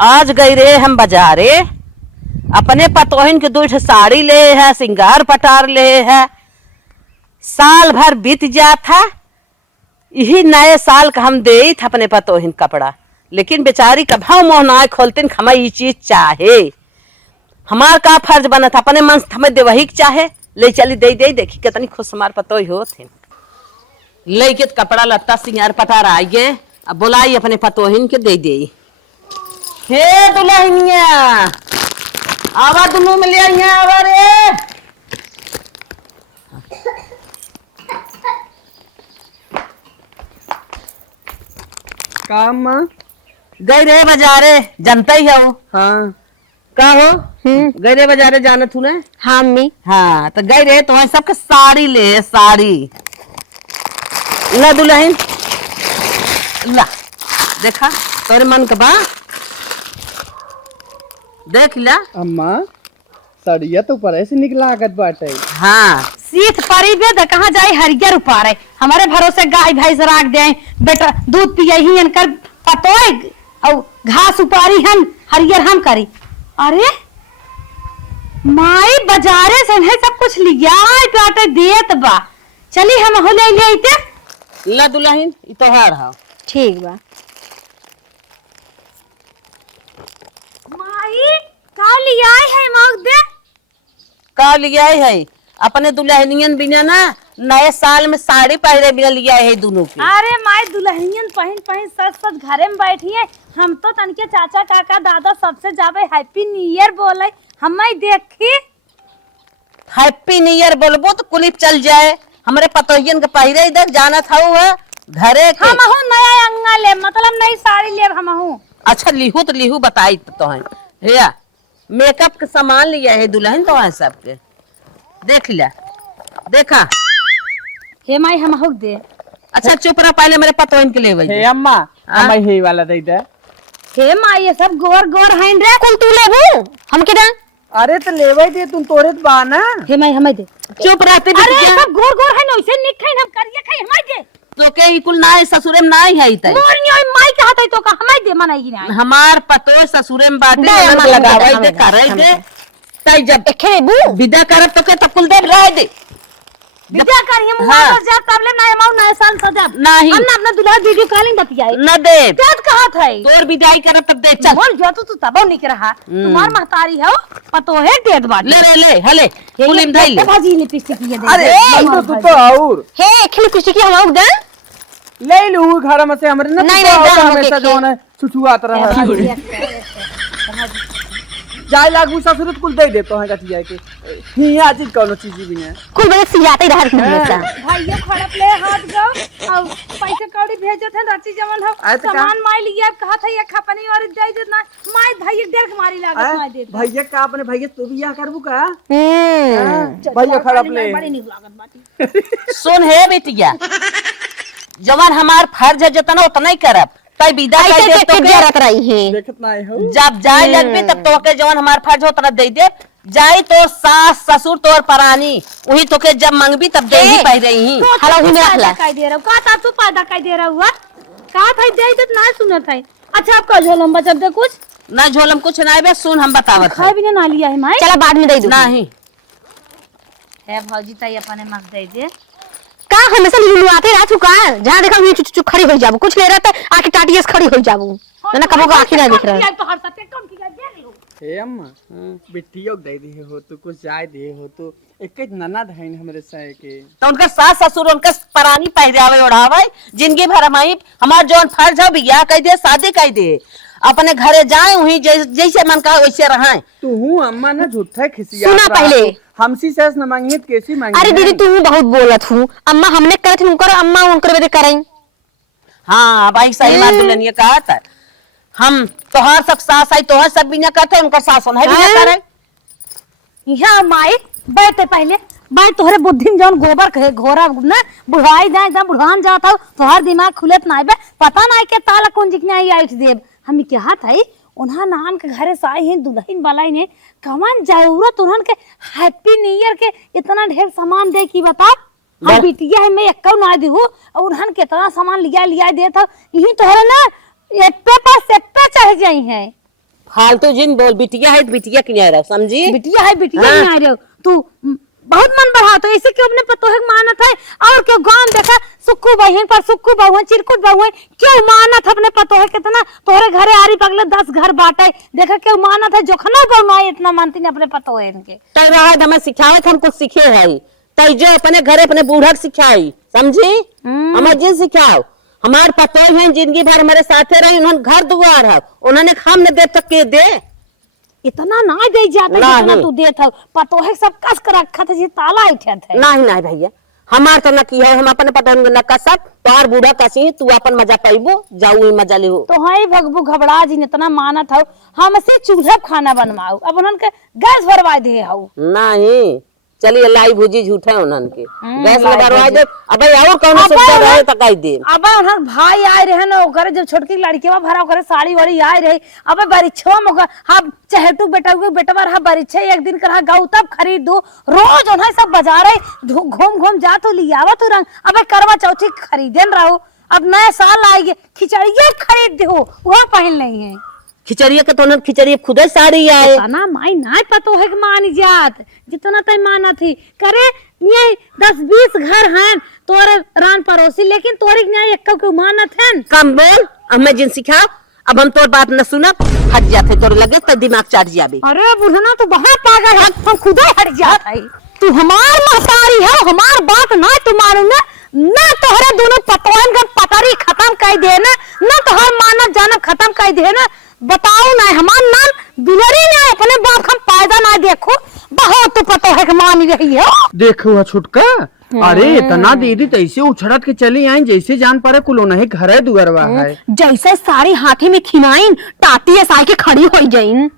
आज गई रे हम बाजारे, अपने पतोहिन के 2 साड़ी ले है, सिंगार पटार ले है। साल भर बीत जा था, यही नए साल का हम दे था अपने पतोहिन कपड़ा, लेकिन बेचारी का भाव मोह ना खोलते हमें ये चीज चाहे। हमार का फर्ज बना था अपने मन से हमें दे वही चाहे ले चली दे दे। देखी कितनी खुश हमार पतोही हो थे। ले के कपड़ा लत्ता सिंगार पटार आइए, अब बुलाई अपने पतोहिन के दे दे। हे दुल्हनिया आवा, दोनों में ले आई आवा रे। काम गई रे बाजारे, जानता ही हो। हाँ का हो गई रे बाजारे, जाना तू ने? हाँ अम्मी। हाँ तो गई रे, तुम्हारे सबके साड़ी ले, साड़ी ला दुल्हन ला। देखा तोरे मन का बा, देख ला। अम्मा साड़िया तो ऊपर से निकला आगत बाटे। हाँ सीट परी बे तो कहाँ जाए हरियर उपारे, हमारे भरोसे गाय भैंस राख दे, बेटा दूध पिए ही इनकर पतोय और घास उपारी हम हरियर हम करी। अरे माई बाजारे से है सब कुछ लिया बाटे देत बा, चली हम हो ले लेते। ला दुल्हन ई तोहार हा। ठीक बा। माई का लिया है मग दे का लिया है अपने दुल्हनियन बिना ना नए साल में साड़ी पहरे बिना लिया है दोनों के। अरे माई दुल्हनियन पहन पहन सच सच घरे में बैठी है, हम तो तनके चाचा काका दादा सबसे जावे हैप्पी न्यू ईयर बोले, हम देखी हैप्पी न्यू ईयर बोलबो तो कुलिप चल जाए। हमारे पतोहियन के पहरे इधर जाना था वो घरे के। हम नया अंगा ले, मतलब नई साड़ी ले हम। अच्छा लिहू तो लिहू बताई तो है भैया, मेकअप के सामान लिया है दुल्हन तो है सबके। देख लिया, देखा हे माई हम हो दे। अच्छा चुप रहा, पहले मेरे पतोहिन के ले वही। हे अम्मा अम्मा हे वाला दे दे। हे माई ये सब गोर गोर हैं रे, कुल तू लेबू हम के दे। अरे तो लेवे दे, तुम तोरे तो बा ना। हे माई हमें दे। चुप रहते अरे ये सब गोर गोर हैं, ओइसे निक खाइन हम करिए खाई हमें दे। तो के कुल ना ससुरे में ना है तई। मोर नहीं ओई माई कहत है तो का हमें दे मनाई ना। हमार पतो ससुरे में बाटे दे, मन हमार लगावे हमें दे दे, करे हमें दे। दे। तई जब खेबू विदा करब तो के तब कुल दे रह दे। विद्या करिए मुआ हाँ। पर जा तब ले नया माऊ नया साल सजब नहीं। हम अपना दूल्हा वीडियो कॉलिंग बतियाए न दे, क्या कहत है तोर विदाई करब तब दे। चल बोल जो तू तबो निक रहा, तुम्हार महतारी हो पतो है डेट बात ले रे ले हले कुलिम धई ले। भाजी ने पिस्ती की दे। अरे तू तो और हे खिल कुछ की हम आउ दे ले लू घर में से हमरे ना। नहीं, नहीं, दे, हम हमेशा देखे। जो है छुछुआत रहा। जाय लागू ससुर कुल दे दे तो है कथि जाए के हिया चीज कोनो चीज भी नहीं। कुल बड़े सियाते रह हमेशा। भाइयों खड़प ले हाथ गो और पैसे कौड़ी भेजत है रची जमन हो आए तो का? सामान माई लिया कहा था ये खपनी और दे दे ना माई भाई डेढ़ के मारी लागत माई दे दे भैया का अपने भैया तो भी या करबू का। भैया खड़प ले। बड़ी निक लागत बाटी। सुन हे बेटिया, जवान हमार फर्ज है जितना उतना ही करब। तई विदा कर दे तो के रख रही है देखत ना हो। जब जाए लगबे तब तो के जवान हमार फर्ज हो उतना दे दे। जाई तो सास ससुर तोर परानी वही तो के जब मांगबी तब दे ही पाई रही। हला ही में रखला कह दे रहा का ता तू पैदा कह दे रहा हुआ का था दे दे ना सुनत है। अच्छा आप कह झोलम बचब दे कुछ ना झोलम कुछ ना बे, सुन हम बतावत खाए भी ना लिया है माई। चला बाद में दे दू नहीं। है भौजी ताई अपने मत दे दे का हमेशा लुलु आते रह चुका है, जहां देखा वहीं चुप खड़ी हो जाबू, कुछ ले रहता आके टाटियस खड़ी हो जाबू ना कबो को आखी ना दिख रहा है। तो हर सत्य कौन की दे रही हो हे अम्मा बिटियो दे दे हो तो कुछ जाय दे हो तो एक ननद है हमरे से के। तो उनका सास ससुर उनका परानी पहरावे ओढ़ावे जिंदगी भर हमार जौन फर्ज है बियाह कह दे शादी कह दे अपने घरे जाए वही जैसे मन का वैसे रहे। तू हूँ अम्मा ना झूठा खिसिया सुना पहले हमसी से न मांगी कैसी मांगी। अरे दीदी तू बहुत बोलत हूँ, अम्मा हमने करत उनकर अम्मा उनकर बेटे कराई। हाँ भाई सही बात दुल्हनिया कहा था। हम तोहार सब सास आई तोहार सब बिना कहते उनकर सास है बिना करे। यहाँ माई बैठे पहले भाई तोहरे बुद्धि में जौन गोबर कहे घोरा ना बुढ़ाई जाए एकदम बुढ़ान जाता हो तोहार दिमाग खुलत ना बे पता ना के ताला कौन जिकने आई आइट देव हम क्या था उन्हा नाम के घरे से आई हैं दुल्हन वाला ने कमान जरूरत उन्हन के हैप्पी न्यू ईयर के इतना ढेर सामान दे की बता हम बिटिया है मैं एक ना दी हूँ और उन्हन के इतना सामान लिया लिया दे था यही तोहरे ना एप्पे पास एप्पे चढ़ जाई है। फालतू जिन बोल, बिटिया है तो बिटिया की नहीं रहो, समझी? बिटिया है बिटिया हाँ। नहीं आ रहे हो तू बहुत मन बढ़ा तो ऐसे क्यों अपने पतोहे को मानत है और क्यों गांव देखा सुक्कू बहन पर सुक्कू बहु चिरकुट बहु क्यों मानत है अपने पतोहे कितना तोहरे घरे आरी पगले 10 घर बाटे देखा क्यों मानत है जोखना बहु इतना मानती नहीं अपने पतोहे इनके तय रहा हमें सिखावत, हम कुछ सीखे है तय जो अपने घरे अपने बूढ़ा के सिखाई, समझी? हमें जिन सिखाओ, हमारे पता है जिंदगी भर हमारे साथे रहे, उन्होंने घर दुआर है, उन्होंने खाम न दे तक के दे इतना ना दे जाता नहीं। जितना तू देत हो पतोहे सब कस कर रखा था जी ताला उठत है नहीं नहीं भैया, हमार तो न की है, हम अपने पता न कसक तोहार बूढ़ा कसी, तू अपन मजा पाइबो, जाऊ ही मजा ले हो। तो हाई भगबू घबरा जी इतना मानत हो हमसे चूल्हा खाना बनवाओ अब उन्हन के गैस भरवा दे हो नहीं चलिए लाई भुजी झूठा है उन्हन के गैस में लाई भरवा भुजी। दे। अबे और कौन अबे सुविधा उन्हन- रहे तो कह दे। अब उन्हन भाई आए रहे ना ओकरे जब छोटकी लड़कीवा भरा ओकरे साड़ी वाड़ी आए रही अब बरिछवा में ओकर हां चहेटू बेटा के बेटवा रहा बरिछे एक दिन कर गाऊ तब खरीद दो रोज उन्हें सब बाजारे घूम घूम जा तो लियावा तू रंग अब करवा चौथी खरीदन रहो अब नया साल आई खिचड़िया खरीद दो वो पहन नहीं है खिचड़िया के तो उन्होंने खिचड़िया खुद साड़ी आए ना माई ना पतो है कि मान जात जितना तय माना थी करे ये 10-20 घर हैं तोरे रान पड़ोसी लेकिन तोरी न्याय एक को मानत हैं कम बोल, हमें जिन सिखाओ, अब हम तोर बात न सुनब, हट जाते तोर लगे तो दिमाग चाट जाबे। अरे बुढ़ना तो बहुत पागल है हम खुद ही हट जात है तू हमार महतारी है हमार बात ना तू मानू ना तोहरे दोनों पतवान का पतारी खत्म कर देना ना तोहर मानत जानब खत्म कर देना बताओ ना हमार नाम दुलरी ना अपने बाप हम पैदा ना देखो बहुत तो पता है कि मान रही है देखो हुआ छुटका, अरे इतना दीदी तैसे उछड़त के चली आई जैसे जान पड़े कुलोना ही घर है दुअरवा है। जैसे सारी हाथी में खिनाइन टाटी ऐसा के खड़ी हो जाइन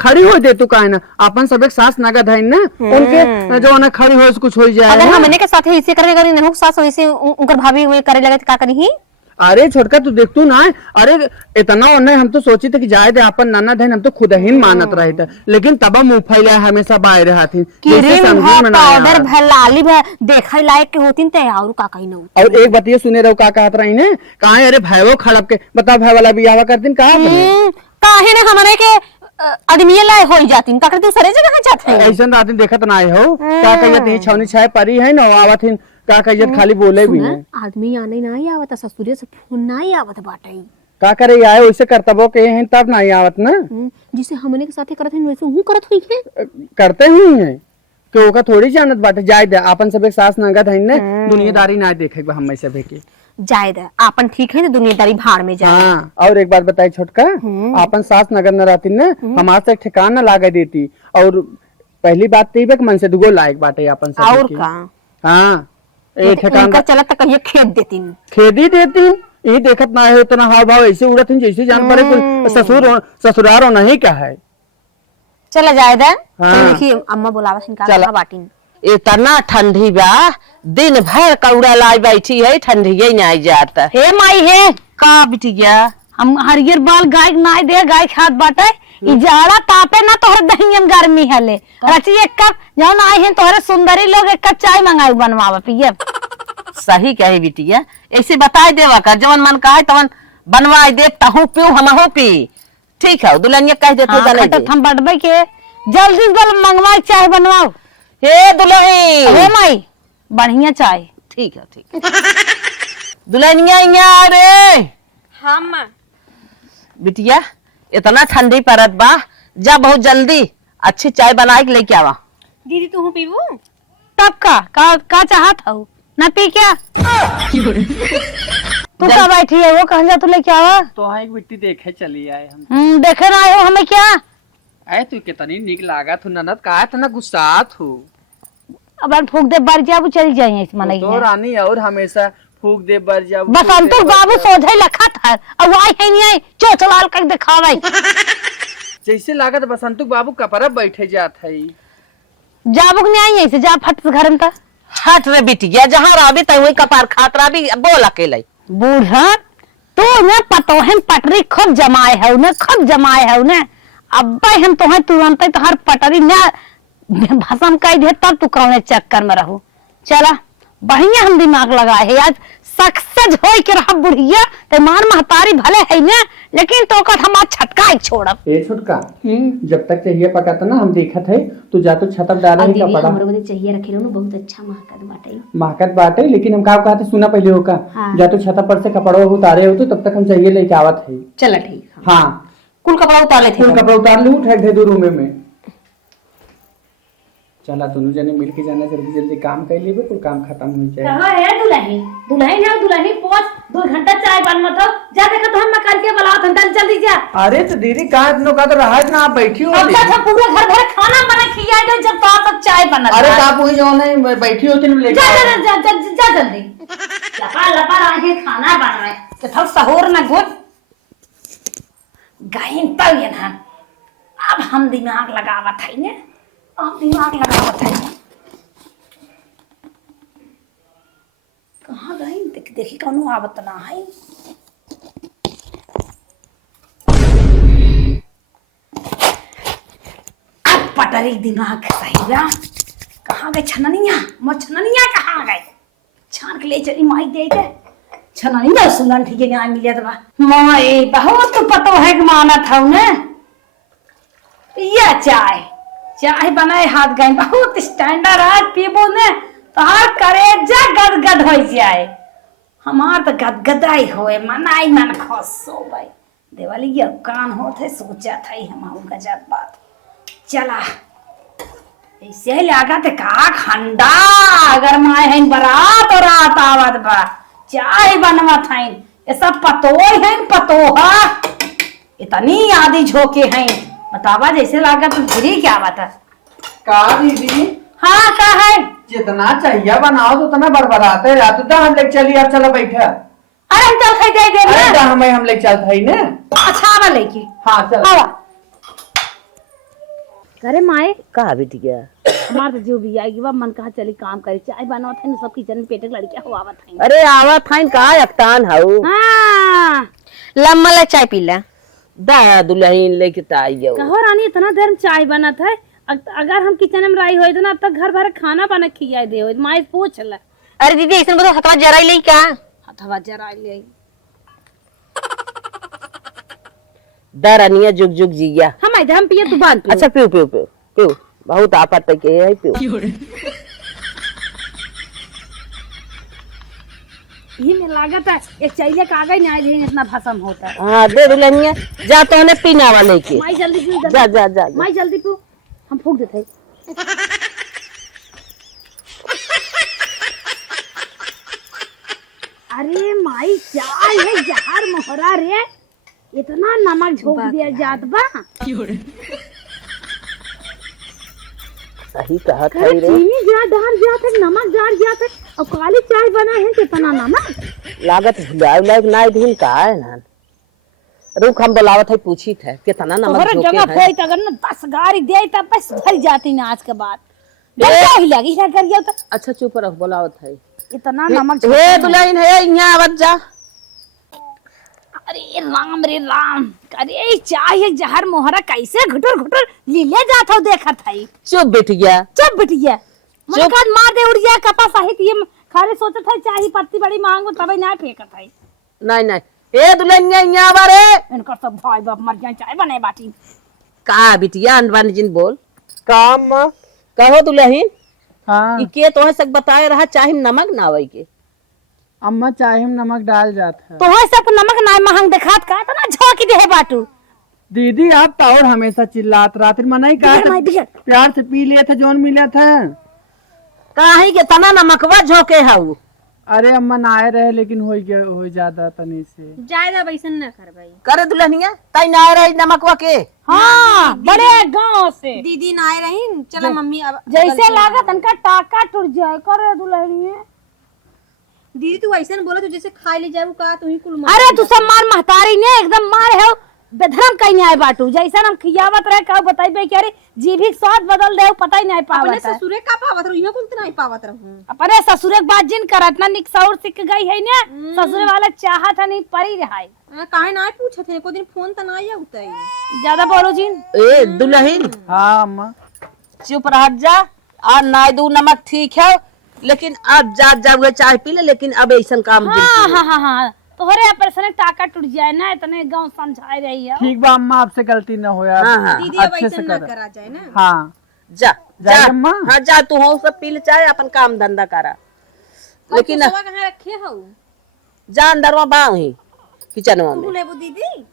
खड़ी हो दे तू काहे ना अपन सब एक सास नगद है ना उनके जो ना खड़ी हो कुछ हो जाए अगर हमने के साथ ऐसे करे करी नहीं सास वैसे उनकर भाभी में करे लगे तो का करी ही अरे छोटका तू देख तू ना, अरे इतना उन्हें हम तो सोची थे कि जाए दे अपन नाना धन हम तो खुद ही मानत रहे थे लेकिन तब मुंह फैला हमेशा बाहर रहती पाउडर भलाली देखा लायक के होती ते और का कहीं न और एक बतिया सुने रहो का कहत रही ने कहा अरे भैवो खड़प के बता भाई वाला बियाह कर दिन कहा काहे ने हमरे के आदमी लाए हो जाती का करते सारे जगह जाते हैं ऐसा रात देखत ना आए हो का कहिए छौनी छाए परी है ना आवत हिन का कहिए खाली बोले भी है आदमी आने नहीं आवत ससुरे से फोन नहीं आवत बाटे का करे आए वैसे करतबो के हैं तब नहीं आवत ना जिसे हमने के साथे करत हैं वैसे हूं करत हुई है करते ही हैं कि ओका थोड़ी जानत बाटे जाए दे अपन सब एक सास नगद है ने दुनियादारी ना देखे हम सब के जायद आपन ठीक है ना दुनियादारी भाड़ में जाए। हाँ और एक बात बताई छोटका, अपन सास नगर न रहती ना हमारे से ठिकान न लागे देती और पहली बात तो मन से दुगो लायक बाटे अपन सब और का हाँ ए ठिकान चला तक कहिए खेत देती खेती देती ये देखत ना है उतना हाव भाव ऐसे उड़त जैसे जान पड़े कुल ससुराल होना ही क्या है। चला जायद हाँ। देखिए अम्मा बुलावा सिनका चला। बाटी इतना ठंडी बा, दिन भर कौड़ा लाई बैठी है, ठंडी ही नहीं जाता। हे माई हे का बिटिया हम हरियर बाल गाय ना दे गाय खाद बाटे ई जाड़ा तापे ना तोहर दहियम गर्मी हले रची एक कप जौन आए हैं तोहरे सुंदरी लोग एक कप चाय मंगाऊ बनवावा पिए सही कहे बिटिया, ऐसे बताए देवा कर जवन मन का है तवन बनवाए दे तहु पियो हमहु पी, ठीक है दुल्हनिया कह देते जाने दे। हम बढ़बे के जल्दी बल मंगवाए चाय बनवाओ हे दुल्हनी हे माई बढ़िया चाय ठीक है ठीक है दुल्हनिया यहाँ रे हम बिटिया इतना ठंडी पड़त बा, जा बहुत जल्दी अच्छी चाय बना के लेके आवा। दीदी तू पीबू तब का चाहत हो ना पी क्या तू का बैठी है वो कहाँ जा तू लेके आवा तो हाँ एक मिट्टी देखे चली आए हम देखे ना आए हो हमें क्या आए तू कितनी निक लागत हो ननद का तना गुस्सात हो अब हम फूक दे बर जाबू चल जाए इस मलाई तो रानी और हमेशा फूक दे बर जाओ बस अंतुर बाबू सोझे लखा था अब आई है नहीं आई चोचलाल कर दिखावे जैसे लागत बसंतुक बाबू कपड़ा बैठे जात है जाबुक नहीं आई ऐसे जा फट से घर में था हट रे बिटिया, जहाँ राबी तही वही कपार खात राबी, बोल अकेले बूढ़ा तू ने पतोहन पटरी खूब जमाए है उन्हें खूब जमाए है उन्हें अब हम तुम्हें तुरंत तो हर पटरी न भसम कह दे तब तू कौन चक्कर में रहू। चला बढ़िया हम दिमाग लगाए है आज सक्सेस होई के रह बुढ़िया ते मान महतारी भले है ना, लेकिन तो का हम छटका ही छोड़ब। ए छुटका, जब तक चाहिए पकाता ना हम देखत है तू जा तो छत पर डाले ही कपड़ा हमरो बदे चाहिए रखे ना, बहुत अच्छा महकत बाटे। महकत बाटे, लेकिन हम का कहते सुना पहले होका। हाँ। जा तो छत पर से कपड़ा उतारे हो तो तब तक हम चाहिए लेके आवत है। चल ठीक है। हाँ कुल कपड़ा उतार ले थे। कुल कपड़ा उतार लूं, ठहर दे दो रूम में। चला दोनों जने मिल के जाना, जल्दी जल्दी काम कर लेबे, कुल काम खत्म हो जाए। कहाँ है दुल्हन? दुल्हन है, दुल्हन पहुंच, 2 घंटा चाय बनवत हो। जा देखा तो हम मकान के बुलाओ तन जल्दी जा। अरे तो दीदी कहाँ इतनों का तो रहा है ना, आप बैठी हो। अब तक पूरा घर भर खाना बना खिया दो, जब तक चाय बना। अरे आप वही जो है बैठी होती ना, जा जा जा जा जा जल्दी। लपा लपा रहे खाना बन रहे तो थल सहोर न घुस गहिन तब ये ना। अब हम दिमाग लगावत है ने, अब दिमाग लगावत है। कहाँ गई देखी कौनो आवत ना है। अब पटरी दिमाग सही बा। कहाँ गए छननिया? छननिया कहाँ गए? छान के ले चली माई दे के छननिया सुनन ठीक है मिले तो माई बहुत तो पतो है कि माना था उन्हें। ये चाय बनाए हाथ गए बहुत स्टैंडर्ड है, पीबो ने तार करेजा गदगद हो जाए। हमार तो गदगदाई होए, मनाई मन खुश हो भाई। दिवाली ये कान होते सोचा था ही हम गजब बात। चला ऐसे लगा ते का खंडा अगर माए हैं बरात और रात आवत बा चाय बनवत हैं, ये सब पतोहा इतनी आदि झोंके हैं। बतावा जैसे लगा तो गिरी क्या बात है? का दीदी? हाँ का है? जितना चाहिए बनाओ तो उतना बरबराते रात तो हम लेके चलिए। अब चलो बैठा। अरे हम चल खाई दे अरे हम लेके चलते ही ना। अच्छा आवा लेके। हाँ चल। आवा। करे माए कहा बेटी गया हमार तो जो भी आएगी वह मन कहा चली काम करे, चाय बनावत है सब किचन में पेटे लड़कियां हो आवत है। अरे आवत थाइन का यकतान हाउ हां लम्मा ले चाय पी ले। दा दुल्हन लेके ताइयो। कहो रानी इतना देर में चाय बनत है, अगर हम किचन में रही होई तो ना अब तक घर भर खाना बना खिया दे होई। माई पूछ ले। अरे दीदी ऐसे बताओ हथवा जराई ले क्या? हथवा जरा ले दरनिया जुग जुग जिया। हम पिए तू बांध पियो। अच्छा पियो बहुत आफत के है पियो। ये में लागत है एक चाहिए कागज नहीं आए इतना भसम होता है। हाँ दे दुल्हनिया जा तो हने पीना वाले के। माई जल्दी पी जा माई जल्दी पी, हम फूक देते। अरे माई चाय है जहर मोहरा रे, इतना नमक झोंक दिया जात बा। सही कहत है रे। चीनी जा डाल जात है, नमक डाल जात है और काली चाय बना है कितना नमक। लागत भुलाए ना दिन का है ना। रुक हम बुलावत है पूछी थे कितना नमक तोहरे झोंके जगह है। कोई तो अगर ना 10 गाड़ी दे तब बस भर जाती ना आज के बाद। डर ही लगी ना करियो तो अच्छा चुप रह बुलावत है। इतना नमक हे दुल्हन है यहाँ आवत जा। अरे राम रे राम, अरे चाय जहर मोहरा कैसे घुटुर घुटुर लीले जात हो देखत है। चुप बेटिया चुप बिटिया मन का मार दे उड़ जाए कपा सहित। ये खाली सोचत है चाय पत्ती बड़ी मांगो तब ना फेंकत है। नहीं ए दुल्हन यहाँ आवा रे। इनका सब भाई बाप मर जाए चाय बने बाटी। का बिटिया अनबान जिन बोल काम कहो दुल्हन। हाँ के तो सक बताए रहा चाहे नमक ना आवे के। अम्मा चाहे हम नमक डाल जाता है। तो है सब नमक ना महंग दिखात का तो ना झोंकी दे बाटू। दीदी आप तो और हमेशा चिल्लात रात मनाई का प्यार से पी लिया था जोन मिला था। काहे के तना नमकवा झोंके हाउ। अरे अम्मा ना आए रहे लेकिन हो ज्यादा तनी से ज्यादा वैसन ना कर भाई। करे दुल्हनिया ताई ना आए रही नमकवा के। हाँ बड़े गांव से दीदी ना आए रही। चलो मम्मी अब जैसे लागत उनका टाका टूट जाए करे दुल्हनिए। दीदी तू ऐसे बोला तू जैसे खा ले जाए का तू ही कुल। अरे तू सब मार महतारी ने एकदम मार है बेधरम कहीं नहीं आए बाटू। जैसा हम खियावत रहे का बताइबे कि अरे जीभी स्वाद बदल दे पता ही नहीं पावत। अपने ससुरे का पावत रहू इमे कुल नहीं पावत रहू। अपने ससुरे के बात जिन करत ना निक सौर सिक गई है ने। ससुरे वाला चाहत नहीं परी रहाई। काहे ना पूछत है को दिन फोन त ना आया उतई। ज्यादा बोलो जिन। ए दुल्हन हाँ अम्मा चुप रह जा। आ नाय दू नमक ठीक है लेकिन अब जा जा हुए चाय पी ले, लेकिन अब ऐसा काम हाँ हाँ हाँ हाँ तोहरे ऑपरेशन टाका टूट जाए ना इतने गांव समझाए रही है। ठीक बा अम्मा, आपसे गलती न हो यार। हाँ, हाँ। दीदी अब अच्छे ऐसा से ना कर। करा जाए ना। हाँ जा जा जाए अम्मा? हाँ जा, तू हो सब पी ले चाय, अपन काम धंधा करा। लेकिन कुसवा कहाँ रखे हो? जा अंदर में बा वहीं किचन में। तू लेबू दीदी।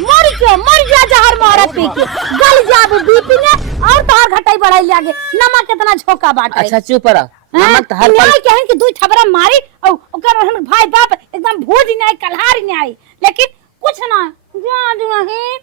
मर जा जहर मारा पी के गल जाबू बीपी ने और तोहर घटाई बढ़ाई लागे नमक कितना झोंका बाटे। अच्छा चुप रह, नमक तो हर पल न्याय कहन कि दुई थबरा मारी और ओकर रहन भाई बाप एकदम भोज नहीं कलहार नहीं, लेकिन कुछ ना जा नहीं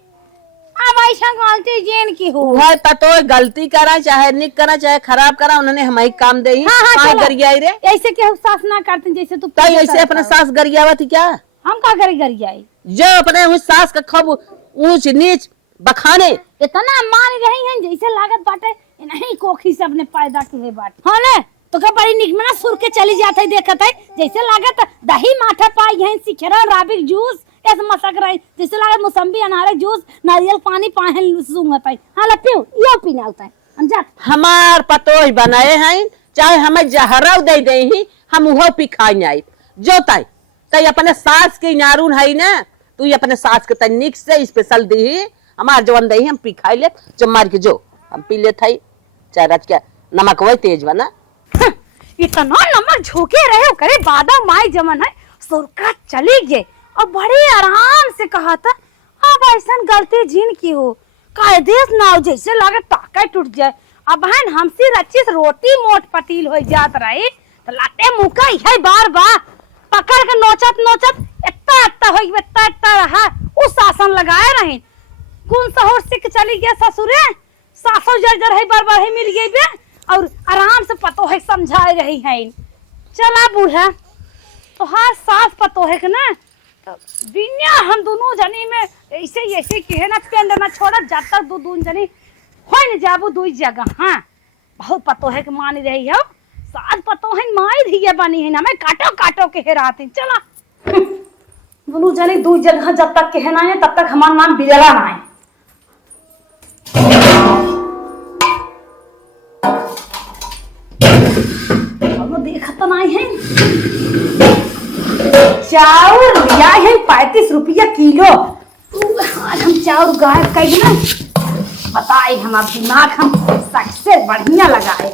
अब ऐसा गलती जेन की हो। है पतो गलती करा चाहे निक करा चाहे खराब करा, उन्होंने हमारी काम दे ही। हाँ, हाँ, काहे चलो। गरियाई रे? ऐसे के सास ना करते जैसे तू ताई ऐसे अपने सास गरियावा थी क्या? हम का करे गरियाई जो अपने उस सास का खब ऊंच नीच बखाने। इतना मान रही हैं जैसे लागत बाटे नहीं कोखी से अपने पैदा के बाटे। हाँ ने तो का बड़ी निक में ना सुर के चली जाते देखत है जैसे लागत दही माठा पाई है सिखरा राबिक जूस ऐसे मसक रही जैसे लागत मौसम्बी अनारक जूस नारियल पानी पाए सूंघत है। हाँ लपियो यो पीना होता है हम जा हमार पतोह बनाए हैं, चाहे हमें जहरव दे दे ही हम उहो पी खाई आई जो ताई तई अपने सास के नारून है ना, तू अपने सास के तनिक से स्पेशल दी ही हमार जवन दही हम पी खाई ले जो मार के जो हम पी ले थाई चाहे रच के नमक वही तेज बना। इतना नमक झोंके रहे हो करे बादा माई जमन है सुरका चली गए और बड़े आराम से कहा था अब ऐसा गलती जिन की हो कायदेस ना हो जैसे लगे टाका टूट जाए। अब बहन हमसे रच्चीस रोटी मोट पतील हो जात रही तो लाते मुका है बार बार पकड़ के नोचत नोचत इतना इतना हो इतना इतना रहा उस शासन लगाए रहे कौन सहर सिक चली गया ससुरे सासो जर्जर है बार बार है मिल गई बे और आराम से पतो है समझाए रही है। चला बूढ़ा तो हाँ सास पतो है कि ना तो बिना हम दोनों जनी में ऐसे ऐसे की है ना पेंड ना छोड़ा जब तक दो दून जनी हो न जाबू दुई जगह। हाँ बहुत पतो है कि मानी रही हो सास पतो है माई धिया बनी है ना मैं काटो काटो के हेराती। चला दोनों जनी दुई जगह जब तक के है ना तब तक हमार नाम बिजला ना है। देखा तो नहीं है चाउर लिया है 35 रुपया किलो। आज हम चाउर गाय कही ना बताए हमारा दिमाग हम सबसे बढ़िया लगाए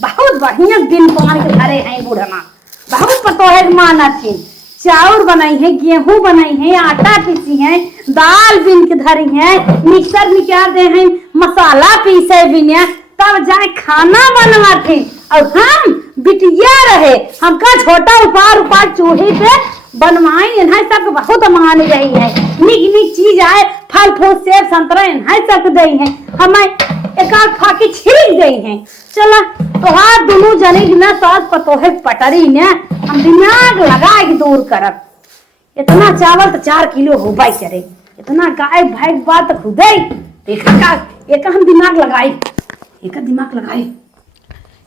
बहुत बढ़िया दिन पान के धरे हैं बूढ़ना बहुत पतो है माना थी चाउर बनाई है गेहूं बनाई है आटा पीसी है दाल बीन के धरी है मिक्सर में क्या दे हैं मसाला पीसे बिना तब जाए खाना बनवा थे और हम बिटिया रहे हमका छोटा उपार चूल्हे पे बनवाई इन्हें तक बहुत मान रही है निक निक चीज आए फल फूल सेब संतरा इन्हें तक दई है हमें एक आध फाकी छिड़क गई है। चला तो हाथ दोनों जने ना साथ पतो है पटरी ने हम दिमाग लगा के दूर करब इतना चावल तो 4 किलो हो बाई करे इतना गाय भैंस बात खुद ही देखा का एक हम दिमाग लगाई एक दिमाग लगाई।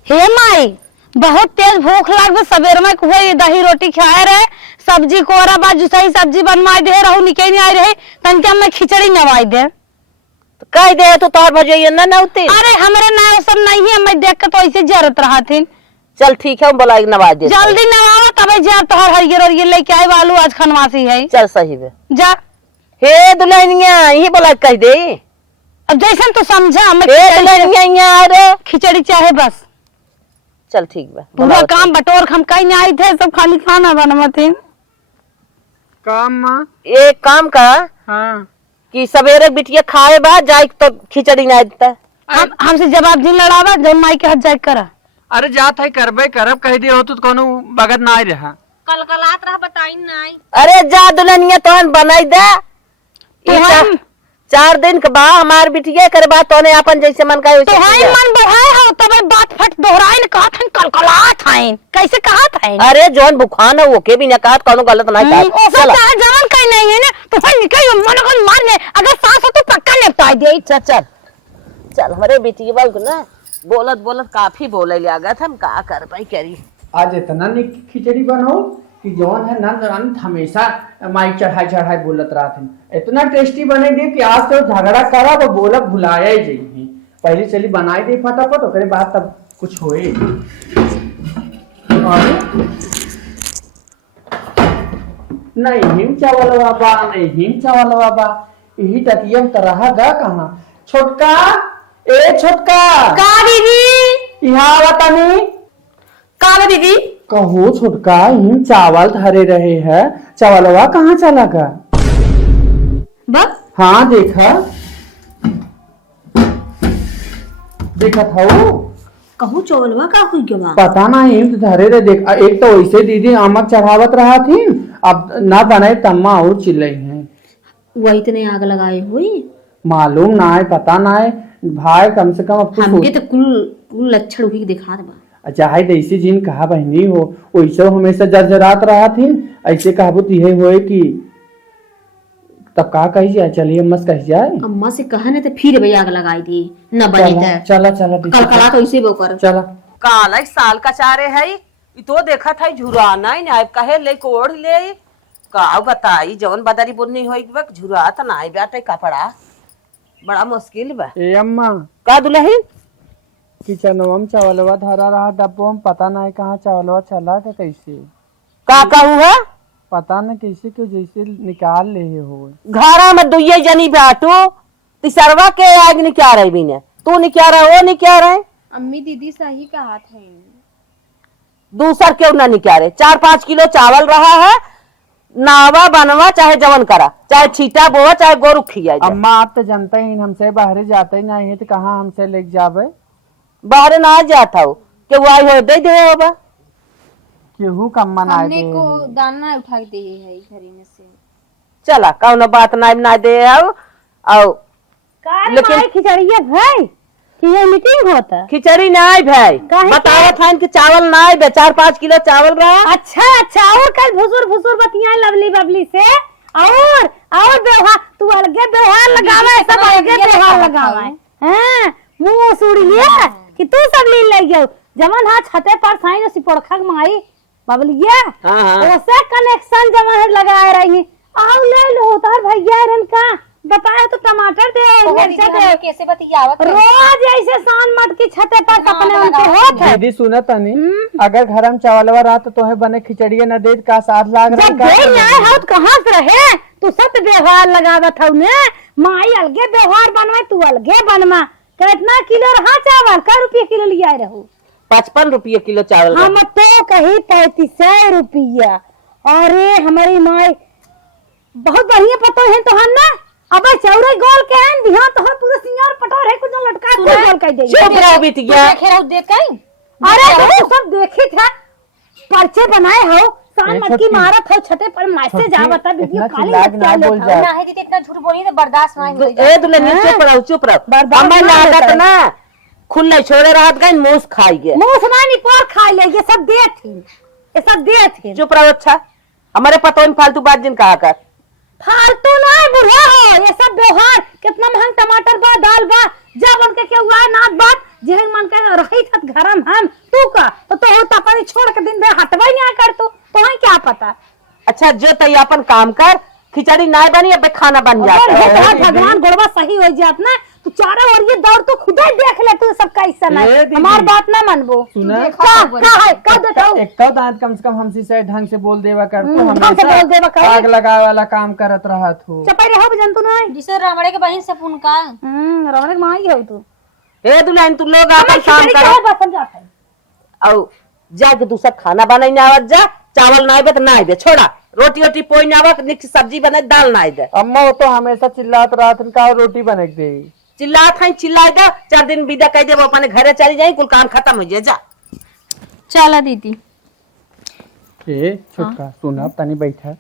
हे माई बहुत तेज भूख लागबे सवेर में कोई दही रोटी खाए रहे सब्जी कोरा बाजू सही सब्जी बनवाई दे रहू निके नहीं आई रहे तनके में खिचड़ी नवाई दे तो कह दे तो तोहर भजैया ना नौते। अरे हमरे ना सब नहीं है मैं देख के तो ऐसे जरत रहा थी। चल ठीक है, हम बोला नवाज दे जल्दी नवावा तबे जा तोहर हरियर और ये लेके आए वालू आज खनवासी है। चल सही बे जा हे दुल्हनिया यही बोला कह दे अब जैसन तू समझा मैं हे दुल्हनिया अरे खिचड़ी चाहे बस चल ठीक बा पूरा काम बटोर हम कहीं नहीं आए थे सब खाली खाना बनवा थे। काम माँ एक काम का हाँ कि सवेरे बिटिया खाए बा जाए तो खिचड़ी ना देता हमसे जवाब दिन लड़ावा जब माई के हाथ जाए करा। अरे जात है करबे करब कह दिए हो तो कोनो बगत ना रहा कल कलात रहा बताई नहीं। अरे जा दुल्हनिया तोहन बनाई दे तुहाई 4 दिन के बाद हमार बिटिया करे बात तोने अपन जैसे मन का तुहाई मन बढ़ाए हो तब बात फट दोहराए न कहा था कलकलात हैं कैसे कहा था। अरे जोन बुखान है ओके भी ना कहा कोनो गलत ना कहा ओसा चाहे जवान कहीं नहीं है ना तो फिर निकल मन को मारने अगर सास हो तो पक्का निपटा दे। चल चल चल हमारे बिटिया को ना बोलत बोलत काफी बोले लगा था हम का कर पाई करी। आज इतना निक खिचड़ी बनाओ कि जौन है नंद अनंत हमेशा माइक चढ़ाई चढ़ाई बोलत रहा थे इतना टेस्टी बने दे कि आज तो झगड़ा करा तो बोलत भुलाया ही जाइए पहले चली बनाई दे फटाफट, ओकरे बाद तब कुछ होए। नहीं हिम चावल बाबा, नहीं हिम चावल बाबा, यही टटियम तरह गा कहाँ। छोटका, ए छोटका, का दीदी, यहाँ बतानी। का दीदी, कहो छोटका, हिम चावल धरे रहे है, चावलवा कहाँ चला गा? बस हाँ देखा, देखा था वो। कहूँ चौलवा का हुई क्यों? पता नहीं हिम धरे रहे देख। एक तो वैसे दीदी आमक चढ़ावत रहा थी, अब ना बनाए तम्मा और चिल्लाई है। वही इतने आग लगाए हुई, मालूम ना है, पता ना है भाई, कम से कम अब तो हमके तो कुल लक्षण हुई दिखा दे। चाहे ऐसी जिन कहा बहनी हो, वैसे हमेशा जर्जरात रहा थी, ऐसे कहबूत यही होए कि तब का कही जाए, चलिए अम्मा से कही जाए। अम्मा से कहा नहीं तो फिर भैया आग लगाई थी न बनी चला चला चला कलकला तो इसे बोकर चला। काला एक साल का चारे है, ई तो देखा था झुराना ही ना कहे ले कोड़ ले का बताई जवन बदरी बुन्नी होई बक झुरात ना आई बाटे कपड़ा बड़ा मुश्किल बा। ए अम्मा, का दुल्हन किचनवा में चावलवा धरा रहा डब्बो में, पता नहीं कहाँ चावलवा चला के कैसे, का कहू है पता न कैसे क्यों जैसे निकाल ले हो। घरा में दुइये जनी बाटू तिसरवा के आग निक्या रही बिने, तू निक्या रहा वो निक्या रहे, अम्मी दीदी सही कहा था। दूसर क्यों ना निक्या रहे। 4-5 किलो चावल रहा है, नावा बनवा चाहे जवन करा, चाहे छीटा बोवा चाहे गोरु खिया जाए। अम्मा आप तो जानते हैं हमसे बाहर जाते ही नहीं है, तो कहाँ हमसे लेके जावे। बाहर ना जाता हो कि वो आई हो दे दे होगा, केहू कम्मा ना हमने दे। को दाना उठा के दिए है घरी में से। चला कौन बात ना दे आओ लेकिन खिचड़िया भाई कि ये मीटिंग होता। खिचड़ी ना आई भाई, काहे बताया था कि चावल ना आई, 4-5 किलो चावल रहा। अच्छा और कल भुसुर भुसुर बतियाए लवली बबली से, और व्यवहार तू अलगे व्यवहार लगावा, सब अलगे व्यवहार लगावा हैं। मुंह सुड़ी लिया कि तू सब लीन लग गयो, जमन हां छते पर साइन सी पड़खा माई बबलिया, हाँ। ओसे कनेक्शन जमन लगाए रही। आओ ले लो तार भैया रन का बताया तो टमाटर दे, मिर्चा दे, कैसे बतियावत है? रोज ऐसे सान मट की छते पर सपने उनके होत है। दीदी सुना तनी, अगर घर में चावलवा रहा तो तोहे बने खिचड़िया न दे का साथ लाग रहा जब दे आए हो तो कहाँ से रहे तू सब व्यवहार लगावत हो ने, माई अलगे व्यवहार बनवा तू अलगे बनवा। कितना किलो रहा चावल, का रुपये किलो लिया रहो? 55 रुपये किलो चावल रहा। हम तो कही 3500 रुपया। अरे हमारी माई बहुत बढ़िया पतो है तो हम ना, अब चौरे गोल के हैं ध्यान तो हम पूरा सिंगार पटोर है कुछ लटका के गोल कर दे। चुप रहो बिटिया, देखे रहो देख कहीं। अरे तू सब देखी था, पर्चे बनाए हो सान मत की मारत हो छते पर मैसेज आवता वीडियो कॉलिंग ना बोल कर जाए। ना है दीदी इतना झूठ बोली तो बर्दाश्त नहीं होई। ए दुल्हन चुप रहो बर्दाश्त हमें ना लागत होता है। ना खुले छोड़े रात गए मूस खाई गए। मुंह से नहीं पोर खा ले, ये सब दे थी, ये सब दे थी। चुप रहो। अच्छा हमारे पतों फालतू बात जिन कहा कर, फालतू नहीं बुढ़ा हो, ये सब व्यवहार कितना महंग टमाटर बा दाल बा, जब उनके के हुआ नाथ बात जेहन मन के रही थत घरम हम तू का तो होता पर छोड़ के दिन भर हटवा नहीं कर तो है क्या पता। अच्छा जो तई अपन काम कर, खिचड़ी ना बनी अब खाना बन अगर जाता हे है। तो भगवान गोड़वा सही हो जात ना तू चारों ओर ये दौड़ तो खुदा देख ले तू सब कैसा ए नहीं, दीदी। हमार बात ना मनबो। सुना? का है का देखाओ एक तो दांत कम से कम हमसे से ढंग से बोल देवा कर, तो ढंग से बोल देवा कर। आग लगा वाला काम करत रहा तू। चपाई रहो जंतु नहीं। जिसे रामड़े के बहन से पुन का रमण माई हो तू ए दुल्हन तू लोग अपन काम खिचड़ी करो का बसन जाता है। और जाके दूसरा खाना बनाई ना आवत जा, चावल ना आवे तो ना आवे, छोड़ा रोटी वोटी पोई ना आवत, निक सब्जी बनाई दाल ना आवे। अम्मा वो तो हमेशा चिल्लात रहा था का रोटी बने दे। चिल्लात है चिल्ला दे, 4 दिन विदा कह दे वो अपने घरे चली जाए, कुल काम खत्म हो जाए जा। चला दीदी। ए छोटका सुना तनी बैठा,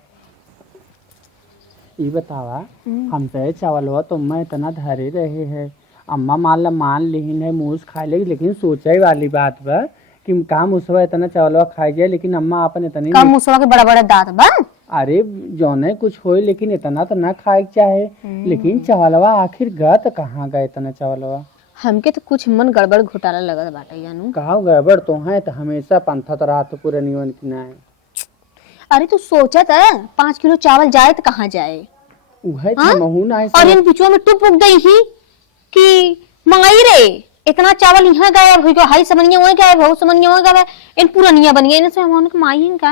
ये बतावा हमसे चावलवा तुम इतना धरे रहे है, अम्मा मान लीन है मूस खा लेगी, लेकिन सोचे वाली बात बा कि काम उसवा इतना चावलवा खाई जाए, लेकिन अम्मा अपन इतनी कम मुसवा के बड़ा बड़ा दांत बा। अरे जौने कुछ होए लेकिन इतना तो ना खाए के चाहे, लेकिन चावलवा आखिर गत कहाँ गए इतना चावलवा? हमके तो कुछ मन गड़बड़ घोटाला लगत बाटे यानू। कहा गड़बड़ तो है, तो हमेशा पंथत रात पूरे निवन की ना है। अरे तू सोचत है 5 किलो चावल जाए तो कहाँ जाए? उहे तो महू ना है और इन बीचों में टुप उग गई ही कि मंगाई रे इतना चावल यहाँ गायब हो गया, हाई समनिया वहाँ गायब हो, समनिया वहाँ गायब, इन पुरानिया बन गया, इनसे हम माई है का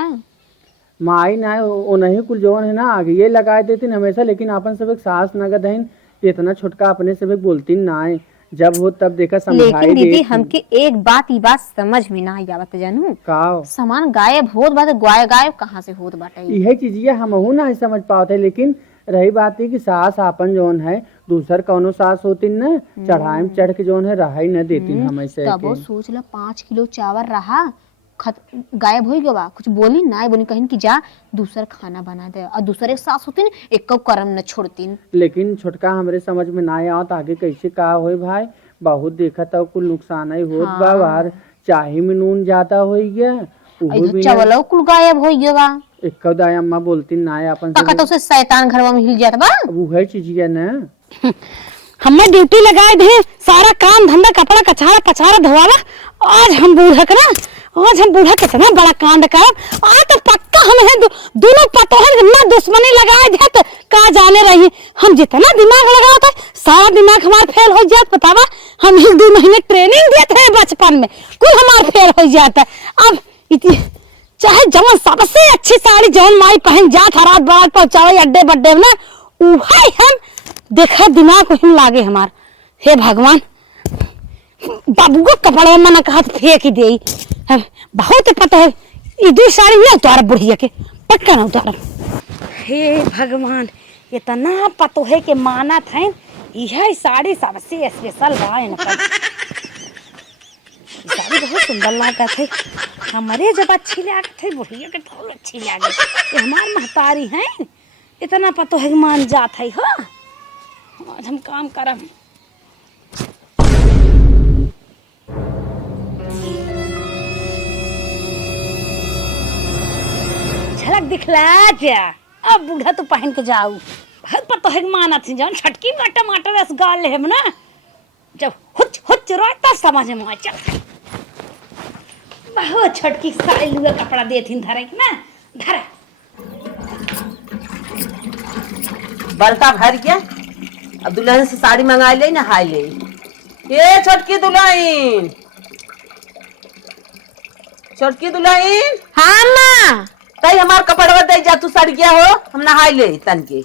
माई ना वो नहीं कुल जौन है ना आगे ये लगा देती हमेशा, लेकिन अपन सब एक सास नगद है इतना छोटका अपने सब बोलती ना है, जब हो तब देखा समझाई लेकिन दीदी देती। हमके एक बात ई बात समझ में ना आवत जानू, का सामान गायब होत बाटे, गायब कहाँ से होत बाटे। यही चीज हमहू ना समझ पाते, लेकिन रही बात है कि सास आपन जौन है दूसर कौनो सास होती न चढ़ाई में चढ़ के जौन है रहा ही न देती हमेशा तब वो सोच ला 5 किलो चावल रहा गायब हो गया, कुछ बोली ना बोली, कहीं कि जा दूसर खाना बना दे, और दूसर एक सास होती एक कर्म न छोड़ती। लेकिन छोटका हमरे समझ में ना आवत आगे कैसे का होई भाई, बहुत देखा था कुल नुकसान ही होत बा, बाहर चाही में नून ज्यादा हो गया, चावल कुल गायब हो गया बा, एक दाई अम्मा बोलती ना अपन का तो उसे शैतान घरवा में हिल जाता बा। वो है चीज न हमें ड्यूटी लगाए थे, सारा काम धंधा कपड़ा कछाड़ा पछाड़ा धोवाला, आज हम बूढ़ा के ना, आज हम बूढ़ा कितना बड़ा कांड कर, आज तो पक्का हम है दोनों पतोहन ना दुश्मनी लगाए थे तो का जाने रही, हम जितना दिमाग लगाओ था सारा दिमाग हमारा फेल हो जाता, बतावा हम 1-2 महीने ट्रेनिंग देते हैं बचपन में, कुल हमारा फेल हो जाता। अब इतनी चाहे जवन सबसे अच्छी साड़ी जवन माई पहन जात रात बारात पहुंचावे अड्डे बड्डे में ना, उहाई हम देखा दिमाग वही लागे हमार। हे भगवान, बाबू को कपड़ा मना कहा फेंक ही दे, बहुत पता है इधर साड़ी नहीं उतारा बुढ़िया के, पक्का ना उतारा। हे भगवान, इतना पतो है कि मानत है यह साड़ी सबसे स्पेशल बा इनका, साड़ी बहुत सुंदर लागत है, हमारे जब अच्छी लागत है बुढ़िया के बहुत अच्छी लागत, ये हमार महतारी है, इतना पतो है मान जात है। हाँ आज हम काम करम। झलक दिखला जा, अब बूढ़ा तो पहन के जाऊ, बहुत पतो है माना थी जौन छटकी में टमाटर रस गाल ले हम ना, जब हुच हुच रोए तब समझ में आ चल, बहुत छटकी साड़ी लुआ कपड़ा देथिन धरे के ना, धरे बलता भर गया, अब दुल्हन से साड़ी मंगा ले नहाई ले, ये छोटकी दुल्हन, छोटकी दुल्हन, हाँ माँ, तई हमार कपड़वा दे जा, तू सड़ गया हो, हम नहाई ले तन के।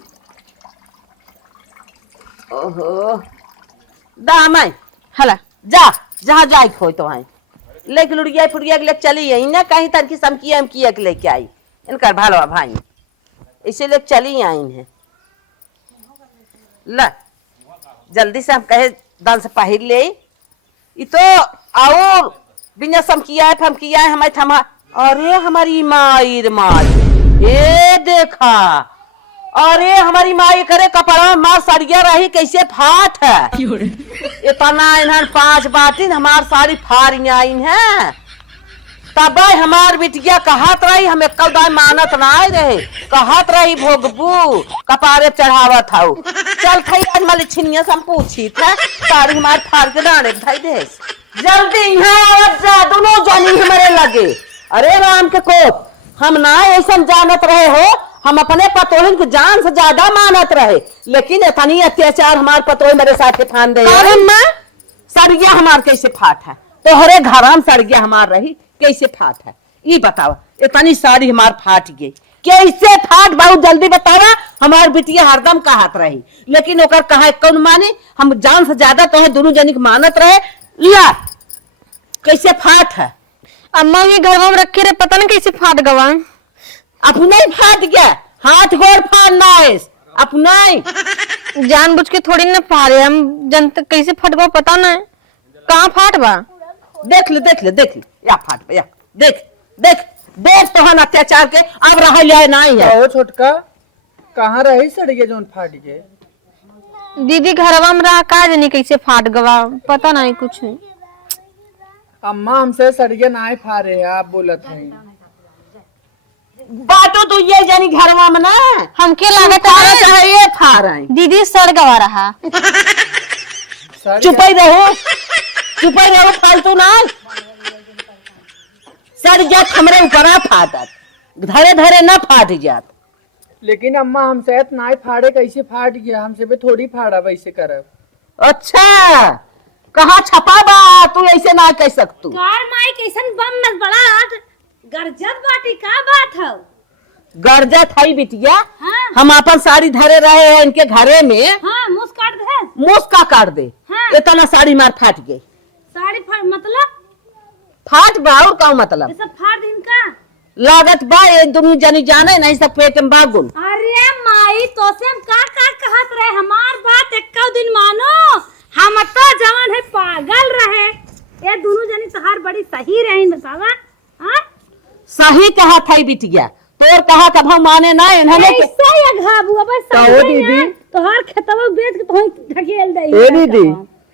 ओहो दामाई हला जा जहाँ जाए खो तो आई लेके लुड़िया फुड़िया के लेके चली आई ना, कहीं तन की समकिया हमकिया के लेके आई, इनका भालवा भाई इसे लेके चली आई है, ला जल्दी से हम कहे दान से पहिर ले, ये तो और बिना समकिया फमकिया हमारे थमा, अरे हमारी माई रे माई, ये देखा, अरे हमारी माई करे कपड़ा मार सड़िया रही कैसे फाट है, इतना इन्हन 5 बातिन हमार साड़ी फाड़ी आई है, तब हमार बिटिया कहत रही, हम एक दाई मानत ना रहे, कहत रही भोगबू कपारे चढ़ावत हूँ, चल थई आज माली छिनिया से हम पूछी था, साड़ी हमार फाड़ के डाले धई दे, जल्दी यहाँ जा, दोनों जानी हमारे लगे, अरे राम के कोप, हम ना ऐसा जानत रहे हो, हम अपने पतोहिन को जान से ज्यादा मानत रहे, लेकिन इतनी अत्याचार हमार पतोह मेरे साथ फान दे, सड़िया हमार कैसे फाट है, तोहरे घर में सड़िया हमार रही कैसे फाट है, ये बतावा, इतनी साड़ी हमार फाट गई कैसे फाट, बहुत जल्दी बतावा, हमार बिटिया हरदम कहत रही, लेकिन ओकर कहा कौन माने, हम जान से ज्यादा तो है दोनों जनी मानत रहे, ला कैसे फाट है, अम्मा ये घर में रखे रहे, पता नहीं कैसे फाट गवा, अपना ही फाट गया, हाथ गोड़ फाड़ना है अपना ही, जानबूझ के थोड़ी ना फाड़े, हम जनता कैसे फट गवा पता ना, कहाँ फाट बा, देख ले देख ले देख ले, या फाट या देख देख देख तो हम अत्याचार के अब रह लिया नहीं है, ओ छोटका कहाँ रही सड़िया जोन फाट गए, दीदी घरवा में रहा का जानी कैसे फाट गवा, पता नहीं कुछ, अम्मा हमसे सड़िया ना फाड़े आप बोलत है, बाटो तो ये जानी घरवा में ना, हमके लागत फाड़ा है चाहे ये फाड़ दीदी सड़ गवा रहा, चुप ही रहो फालतू ना, सड़ जात हमरे ऊपर फाटत, धरे धरे ना फाट जात, लेकिन अम्मा हमसे ना फाड़े कैसे फाट गया, हमसे भी थोड़ी फाड़ा वैसे करब, अच्छा कहाँ छपा बा तू ऐसे ना कह सकतू। कार माई कैसन बम में बड़ा गरजत बाटी का बात है। गर्जत है बिटिया। हाँ। हम अपन साड़ी धरे रहे हैं इनके घरे में, हाँ मुस काट दे। मुस्का काट दे। हाँ। इतना साड़ी मार फाट गई। साड़ी मतलब फाट बा और का मतलब ये सब फाड़ दिन का। लागत बा ये दुनू जनी जाने नहीं सब पेट में बागुन। अरे माई तो से का कहत रहे हमार बात एक दिन मानो। हम तो जवान है पागल रहे ये दोनों जनी तहार बड़ी सही रही बतावा। हाँ सही कहा था बिटिया तोर कहा कब हम माने ना इन्होंने ऐसा ही घाबू अब कहो दीदी। तोहार खेतवा बेच के तो ढकेल दे। ए दीदी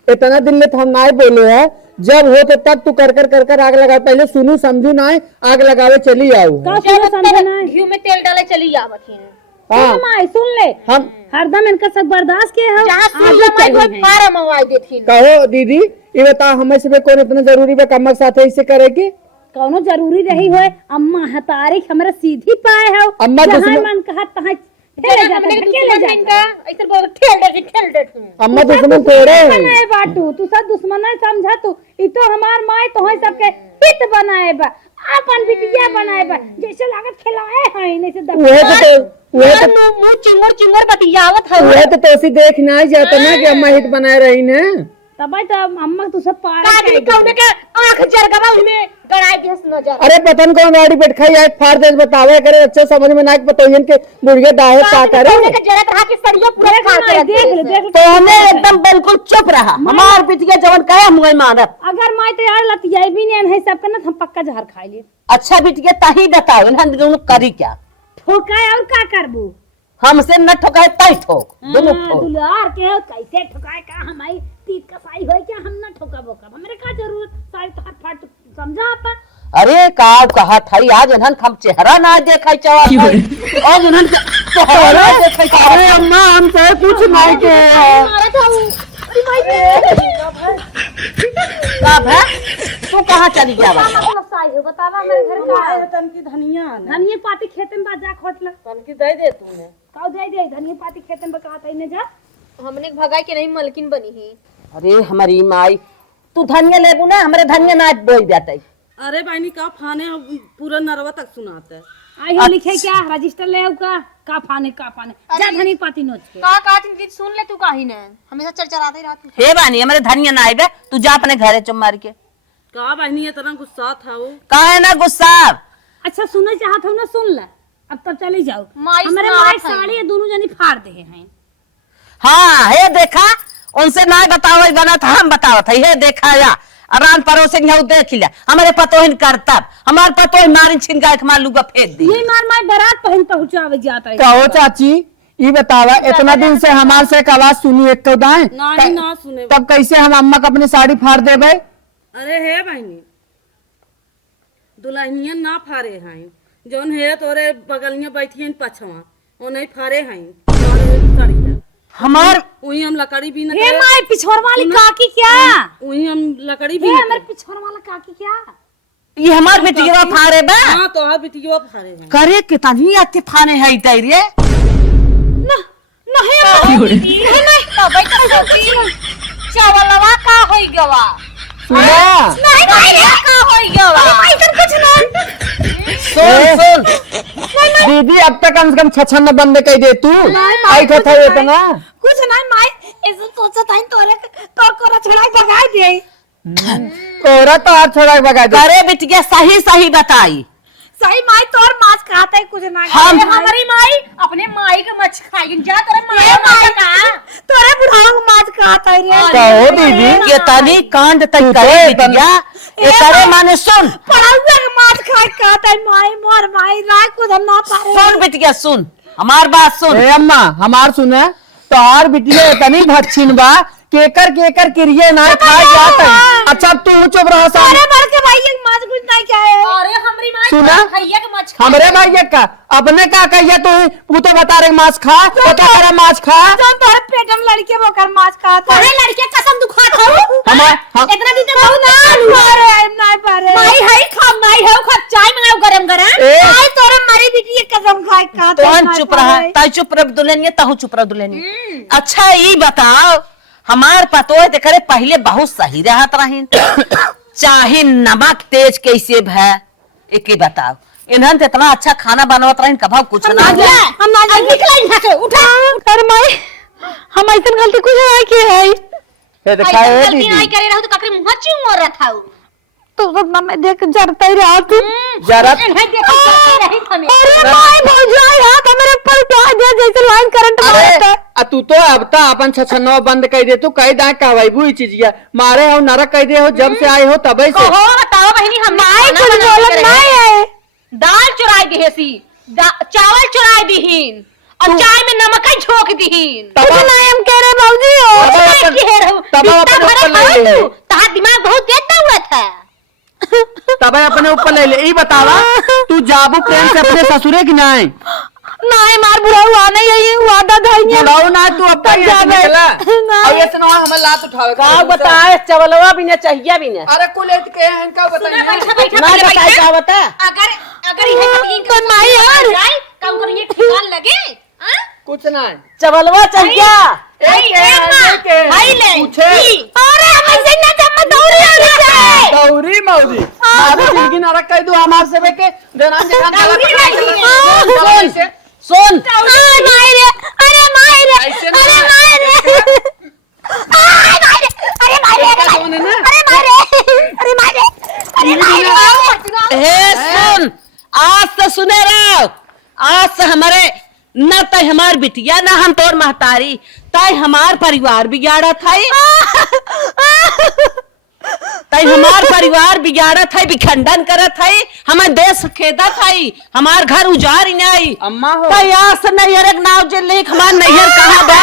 इतना दिन में तो हम ना बोले हैं, जब हो तो तब तू कर आग लगा। पहले सुनू समझू ना आग लगावे चली आओ। का सुनो समझना घी में तेल डाले चली आवत हाँ माई सुन ले हम हरदम इनका सब बर्दाश्त के है। जहाँ सुन लो मैं कोई फार्म मंगवाई देती कहो दीदी ये बताओ हमें से कौन इतना जरूरी बा कमर साथ इसे करे की। कौनो जरूरी रही होए अम्मा तारीख हमरा सीधी पाए है। अम्मा जहाँ दुश्मन- मन कहा तहाँ ठेले जाता ढकेले जाता। ऐसे बोल ठेल दे अम्मा दुश्मन थोड़े बनाए बाटू तू सब दुश्मन है समझा तू ई तो हमार माई तो है सबके हित बनाए बा अपन बिटिया बनाए बा जैसे लागत खिलाए है नहीं से वह तो मुंह चिंगड़ चिंगड़ बतियावत है। वह तो तोसी देख ना ही जाता ना कि अम्मा हित बनाए रही ने। तब तो अम्मा तू सब पार कादरी कौने के आंख जरगवा में गड़ाई दिहस नजर। अरे पतन कौन गाड़ी बैठ खाई आज फाड़ दे बतावे करे अच्छे समझ में ना पतोयन के बुढ़िया दाहे का करे। कौने के जरत रहा कि सरिया पूरा खा के देख ले देख ले। तो हमें एकदम बिल्कुल चुप रहा। हमार बिटिया जवन कहे हम वही मानब। अगर माई तो यार लतियाई भी नहीं है सब करना हम पक्का जहर खा लिए। अच्छा बिटिया ताही बताओ इन्हें दोनों करी क्या। ठोकाए और का करबू हमसे न ठोकाए तई ठोक दोनों ठोक। दुलार के हो कैसे ठोकाए का हमारी तीत कसाई होई क्या हम ना ठोका बोका हमरे का जरूरत सारी तो हाथ फाट समझा अपन। अरे का कहा था आज इन्हन हम चेहरा ना देखा चावल और इन्हन चेहरा देखा। अरे अम्मा हम तो कुछ नहीं के कब है तू कहाँ चली गया बता। बतावा मेरे घर का है। धनिया पाती खेते में बाजा खोटला तनकी दे दे तूने काऊ दे धनिया पाती खेते में बका था ने जा। हमने भगाई के नहीं मलकिन बनी ही। अरे हमारी माई तू धनिया लेबू ना हमरे धनिया ना बोल जाते। अरे बहनी का फाने पूरा नरवा तक सुनाते। आई हो लिखे क्या रजिस्टर ले का फाने जा धनिया पाती नोच के का चीज सुन ले तू काहे ने हमेशा चरचराते रहत। हे बानी हमारे धनिया ना आए तू जा अपने घरे चुम मार के। का बहनी इतना गुस्सा था वो। कहा है ना गुस्सा। अच्छा सुनना चाहत हो ना सुन ले अब तब चले जाओ। माई हमारे सुनावत माई है। साड़ी दोनों जनी फाड़ दे हैं। हाँ हे देखा उनसे ना बताओ बना था हम बतावत है हे देखा या आराम परोसे देख लिया हमारे पतोहिन करतब हमारे पतोहिन मारिन छिन गाय के मालूगा फेंक दी। ये मार मार बारात पहन पहुंचावे जाता है। कहो चाची ये बतावा इतना दिन से हमार से एक आवाज सुनी एक तो दाएं ना ना सुने। तब कैसे हम अम्मा को अपनी साड़ी फाड़ देबे। अरे हे बहनी दुल्हनिया ना फारे हैं जौन है तोरे बगलिया बैठी पछवा वो नहीं फारे हैं हमार वही हम लकड़ी भी न हे माई पिछोर वाली काकी क्या वही हम लकड़ी भी हे न हमारे पिछोर वाला काकी क्या ये हमार बेटिया फाड़े बा हाँ तो हाँ बिटिया फारे हैं। करे कितनी आते फाने है तैरे चावलवा का होई गवा सुना नहीं नहीं का होई गवा कुछ सुन सुन दीदी अब तक कम से कम छछन बंद कर दे तू आई था इतना कुछ नहीं माई ऐसे सोचत है तोर कोरा छड़ाई भगाई दे। कोरा तो आप छोड़ा भगा दे। करे बिटिया सही सही बताई। सही माई तोर माछ खाता है कुछ ना हम हमारी माई अपने माई के मछ खाई जा तेरे माई का तोरे बुढ़ाओ को माछ खाता है रे। कहो दीदी ये तनी कांड तक करे बिटिया ये करे माने सुन पढ़ाऊ के माछ खाए खाता है माई मोर माई राय को हम ना पारे। सुन बिटिया सुन हमार बात सुन। ए अम्मा हमार सुने तो और बिटिया इतनी भच्छिन बा केकर किरिए ना खाए जात है। अच्छा अब तू चुप रहो सा अरे मर के भाई ये माछ कुछ नहीं क्या है। अरे हमरी माई सुना? खैया के मछ हमरे भाई का अपने का कहिए तू तो बता रहे माछ खा तो तेरा माछ खा जो तोरे पेट में लड़के बोकर माछ खाता अरे लड़के कसम दुखा खाऊ हम इतना दिन से बहुत ना पारे नहीं पारे माई है खा माई है खा चाय मंगाओ गरम गरम ए माई तोरे मरी बिटिया कसम खाए खाता कौन चुप रहा ताई चुप रह दुल्हनिया ताहू चुप रह दुल्हनिया। अच्छा ये बताओ हमार पतोह ते करे पहले बहुत सही रहत रहीन। चाहे नमक तेज कैसे भै एके बताओ, इन्हन ते इतना अच्छा खाना बनवत रहीन कभा कुछ ना हम ना जाए निकल यहाँ से उठा। अरे माई हम ऐसन गलती कुछ नहीं की है। ये देखा ऐसा है गलती दीदी नहीं करे रहू तो काकरे मुंह चूम और रखा हूं। तो सब मैं देख जरता ही रहा तू। जरा नहीं देखो नहीं हमें। अरे माई भौजाई हाथ मेरे ऊपर उठा दे जैसे लाइन करंट मारता है। आ तू तो अब ता अपन छछनवा बंद कर दे, तू कह दा कहवाईबू ई चीजिया मारे हो नरक कह दे हो जब से आए हो तबे से। कहो बताओ बहनी हम माई कुछ बोलत नहीं है। दाल चुराई दिहेसी, चावल चुराई दीहीन और चाय में नमक ही झोंक दीहीन। कुछ नहीं हम कह रहे बाबूजी हो। मैं की है रहू बिस्ता भरे खाओ तू, ताहा दिमाग बहुत देता हुआ था। तबे अपने ऊपर ले ले। ई बतावा तू जाबू प्रेम से अपने ससुरे की नहीं नहीं मार बुरा हुआ नहीं है वादा धाइया। बुलाओ ना तू अब तक जा बे। निकला नहीं। अब ऐसे ना हम लात उठावे का बताए चवलवा भी न चाहिए भी न अरे कुल एक के हैं का सुना बताइए बैठा बैठा ना पहले बताए बैठा। का बता। अगर ये कभी तो नहीं यार। काम कर ये ठिकान लगे हां कुछ ना चवलवा चाहिए। भाई ले पूछे अरे हम ऐसे ना चम्मच दौड़ी आ रही है। दौरी मौरी मारे जिंदगी नरक कह दू हमार से के देना जे खान से सुन अरे मायरे अरे मायरे ऐसे अरे ना। मायरे अरे मायरे अरे मायरे अरे मायरे। हे सुन, आज से सुने रहो, आज से हमारे न तय हमार बिटिया न हम तोर महतारी तय हमार परिवार बिगाड़ा था। तय हमार परिवार बिगाड़ा था, विखंडन करत है, हमार देश खेदा था, हमार घर उजाड़ नहीं। अम्मा हो तय आज से नैहर नाव जे लेख हमार नैहर कहाँ बा।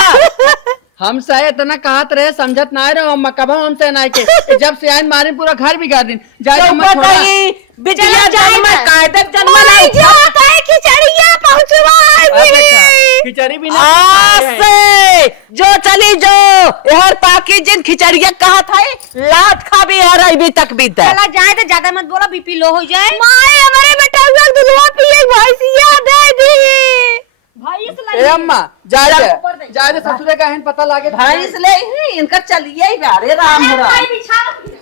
हम से इतना कहत रहे समझत ना रहे अम्मा कब हमसे ना के जब से आइन मारे पूरा घर बिगाड़ दिन जाए अम्मा छोड़ा बिटिया जन्म कायदे जन्म नहीं जाता है खिचड़िया पहुंचवा खिचड़ी भी आज से जो चली जो यार पाकी जिन खिचड़िया कहा था लात खा भी यार अभी तक भी चला जाए तो ज्यादा मत बोलो बीपी लो हो जाए। माए हमारे बेटा का दूधवा पिए भैंसिया दे दी। भाई ए अम्मा जाए ससुरे का हन पता लागे भैंस ले ही इनका चलिए ही अरे राम हो राम। बिछा